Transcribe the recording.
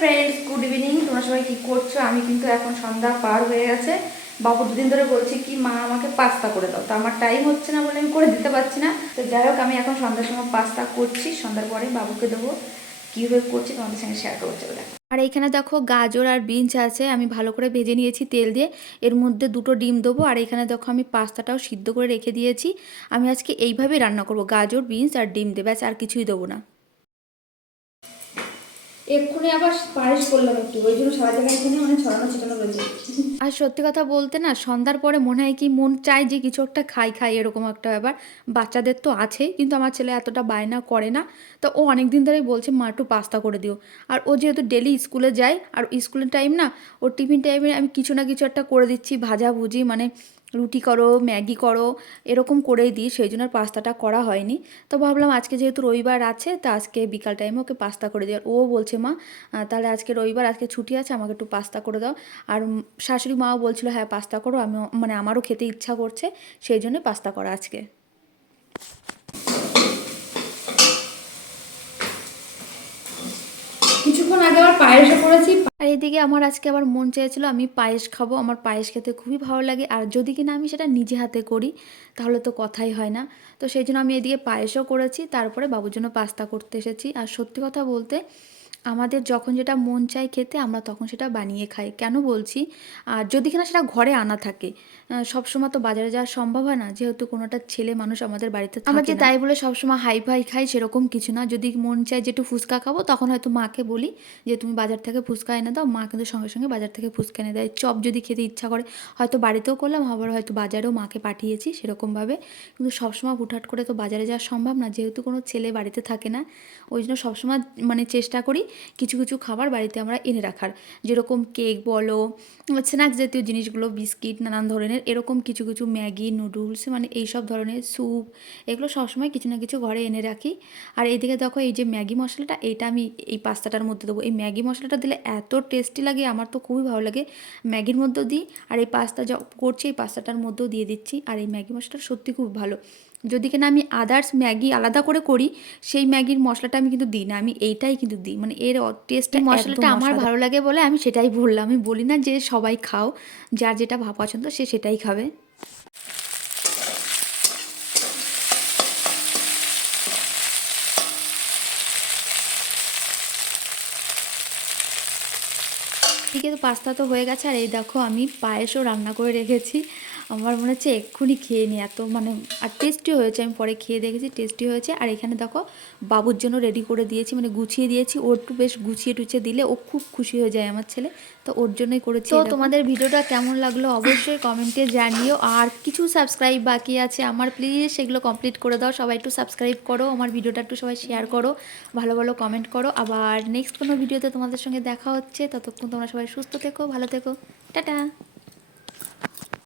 Friends good evening তোমরা সবাই কি করছ? আমি কিন্তু এখন সন্ধ্যা পার হয়ে গেছে। বাবু দুদিন ধরে বলছি কি, মা, আমাকে পাস্তা করে দাও। তো আমার টাইম হচ্ছে না বলে আমি করে দিতে পারছি না। তো যাই হোক, আমি এখন সন্ধ্যার সময় পাস্তা করছি। সন্ধ্যার পরে বাবুকে দেবো। কীভাবে করছি তোমাদের সঙ্গে শেয়ার করতে চলে আর এখানে দেখো গাজর আর বিনস আছে। আমি ভালো করে ভেজে নিয়েছি তেল দিয়ে। এর মধ্যে দুটো ডিম দেবো। আর এখানে দেখো আমি পাস্তাটাও সিদ্ধ করে রেখে দিয়েছি। আমি আজকে এইভাবেই রান্না করব। গাজর, বিনস আর ডিম দেবে আর কিছুই দেবো না। এক্ষুনি আবার করলাম একটু। ওই জন্য সারা জায়গায় এখানে অনেক ছড়ানো ছিটানো রয়েছে। আর সত্যি কথা বলতে না, সন্ধ্যার পরে মনে হয় কি মন চায় যে কিছু একটা খাই খাই এরকম একটা ব্যাপার। বাচ্চাদের তো আছে, কিন্তু আমার ছেলে এতটা বায়না করে না। তো ও অনেক দিন ধরেই বলছে, মা, একটু পাস্তা করে দিও। আর ও যেহেতু ডেলি স্কুলে যায়, আর স্কুলের টাইম না, ওর টিফিন টাইমে আমি কিছু না কিছু একটা করে দিচ্ছি ভাজা ভুজি মানে রুটি করো, ম্যাগি করো, এরকম করেই দিই, সেই জন্য পাস্তাটা করা হয়নি। তো ভাবলাম আজকে যেহেতু রবিবার আছে, তা আজকে বিকাল টাইমে ওকে পাস্তা করে দিই আর ও বলছে, মা তাহলে আজকে রবিবার, আজকে ছুটি আছে, আমাকে একটু পাস্তা করে দাও। আর শাশুড়ি মাও বলছিল হ্যাঁ পাস্তা করো আমি মানে আমারও খেতে ইচ্ছা করছে, সেই জন্য পাস্তা করা আজকে। কিছুক্ষণ আগে আবার পায়েস করেছি। আর এদিকে আমার আজকে আবার মন চেয়েছিল আমি পায়েস খাব, আমার পায়েস খেতে খুবই ভালো লাগে। আর যদি কিনা আমি সেটা নিজে হাতে করি, তাহলে তো কথাই হয় না। তো সেই জন্য আমি এদিকে পায়েসও করেছি, তারপরে বাবুর জন্য পাস্তা করতে এসেছি। আর সত্যি কথা বলতে আমাদের যখন যেটা মন চায় খেতে আমরা তখন সেটা বানিয়ে খাই। কেন বলছি? আর যদি কিনা সেটা ঘরে আনা থাকে সবসময় তো বাজারে যাওয়া সম্ভব হয় না। যেহেতু কোনোটা ছেলে মানুষ আমাদের বাড়িতে আমরা যে তাই বলে সবসময় হাই ফাই খাই সেরকম কিছু না। যদি মন চায় যে একটু ফুচকা খাব তখন হয়তো মাকে বলি যে তুমি বাজার থেকে ফুচকা এনে দাও। মা কিন্তু সঙ্গে সঙ্গে বাজার থেকে ফুচকা এনে দেয়। চপ যদি খেতে ইচ্ছা করে হয়তো বাড়িতেও করলাম আবার হয়তো বাজারেও মাকে পাঠিয়েছি সেরকমভাবে। কিন্তু সবসময় হুটহাট করে তো বাজারে যাওয়া সম্ভব না। যেহেতু কোনো ছেলে বাড়িতে থাকে না ওই জন্য সবসময় মানে চেষ্টা করি কিছু কিছু খাবার বাড়িতে আমরা এনে রাখার। যেরকম কেক বলো স্ন্যাক্স জাতীয় জিনিসগুলো, বিস্কিট, নানান ধরনের, এরকম কিছু কিছু ম্যাগি নুডলস মানে এই সব ধরনের স্যুপ এগুলো সবসময় কিছু না কিছু ঘরে এনে রাখি। আর এইদিকে দেখো এই যে ম্যাগি মশলাটা এটা আমি এই পাস্তাটার মধ্যে দেবো। এই ম্যাগি মশলাটা দিলে এত টেস্টি লাগে, আমার তো খুবই ভালো লাগে। ম্যাগির মধ্যেও দিই, আর এই পাস্তা যা করছি, এই পাস্তাটার মধ্যেও দিয়ে দিচ্ছি। আর এই ম্যাগি মশলাটা সত্যি খুব ভালো। যদি কিনা আমি আদার্স ম্যাগি আলাদা করে করি সেই ম্যাগির মশলাটা আমি কিন্তু দিই না আমি এইটাই কিন্তু দিই। মানে এর টেস্ট মশলাটা আমার ভালো লাগে বলে আমি সেটাই বললাম। আমি বলি না যে সবাই খাও যার যেটা ভা পছন্দ সে সেটাই খাবে। ঠিক আছে পাস্তা তো হয়ে গেছে আর এই দেখো আমি পায়েসও রান্না করে রেখেছি। আমার মনে হচ্ছে এক্ষুনি খেয়ে নিই। এত মানে আর টেস্টি হয়েছে আমি পরে খেয়ে দেখেছি টেস্টি হয়েছে। আর এখানে দেখো বাবুর জন্য রেডি করে দিয়েছি মানে গুছিয়ে দিয়েছি। ওর একটু বেশ গুছিয়ে টুছিয়ে দিলে ও খুব খুশি হয়ে যায় আমার ছেলে। তো ওর জন্যই করেছি তো তোমাদের ভিডিওটা কেমন লাগল অবশ্যই কমেন্টে জানিও। আর কিছু সাবস্ক্রাইব বাকি আছে আমার প্লিজ সেগুলো কমপ্লিট করে দাও। সবাই একটু সাবস্ক্রাইব করো আমার ভিডিওটা একটু সবাই শেয়ার করো ভালো ভালো কমেন্ট করো। আবার নেক্সট কোনো ভিডিওতে তোমাদের সঙ্গে দেখা হচ্ছে ততক্ষণ তোমরা সবাই সুস্থ থেকো ভালো থেকো। টাটা!